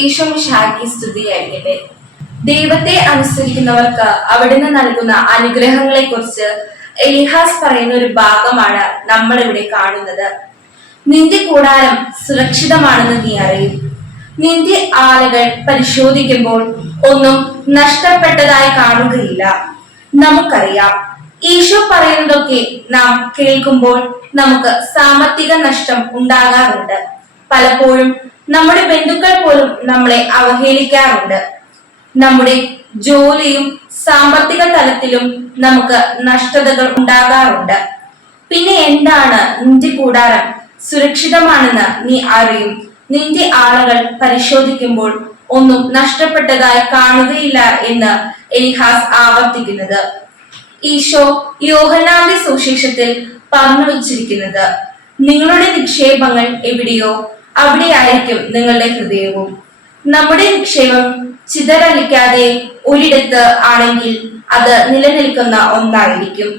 ഈശോമിശിഹായ്ക്ക് സ്തുതിയായിരിക്കട്ടെ. ദൈവത്തെ അനുസരിക്കുന്നവർക്ക് അവിടുന്ന് നൽകുന്ന അനുഗ്രഹങ്ങളെ കുറിച്ച് എലീഹാസ് പറയുന്ന ഒരു ഭാഗമാണ് നമ്മൾ ഇവിടെ കാണുന്നത്. നിന്റെ കൂടാരം സുരക്ഷിതമാണെന്ന് നീ അറിയും. നിന്റെ ആളുകൾ പരിശോധിക്കുമ്പോൾ ഒന്നും നഷ്ടപ്പെട്ടതായി കാണുകയില്ല. നമുക്കറിയാം, ഈശോ പറയുന്നതൊക്കെ നാം കേൾക്കുമ്പോൾ നമുക്ക് സാമ്പത്തിക നഷ്ടം ഉണ്ടാകാറുണ്ട്. പലപ്പോഴും നമ്മുടെ ബന്ധുക്കൾ പോലും നമ്മളെ അവഹേളിക്കാറുണ്ട്. നമ്മുടെ ജോലിയും സാമ്പത്തിക തലത്തിലും നമുക്ക് നഷ്ടതകൾ ഉണ്ടാകാറുണ്ട്. പിന്നെ എന്താണ് നിന്റെ കൂടാരം സുരക്ഷിതമാണെന്ന് നീ അറിയും. നിന്റെ ആളുകൾ പരിശോധിക്കുമ്പോൾ ഒന്നും നഷ്ടപ്പെട്ടതായി കാണുകയില്ല എന്ന് എലീഹാസ് ആവർത്തിക്കുന്നത്. ഈശോ യോഹന്നാന്റെ സുവിശേഷത്തിൽ പറഞ്ഞു വച്ചിരിക്കുന്നത്, നിങ്ങളുടെ നിക്ഷേപങ്ങൾ എവിടെയോ അവിടെയായിരിക്കും നിങ്ങളുടെ ഹൃദയവും. നമ്മുടെ നിക്ഷേപം ചിതറലിക്കാതെ ഒരിടത്ത് ആണെങ്കിൽ അത് നിലനിൽക്കുന്ന ഒന്നായിരിക്കും.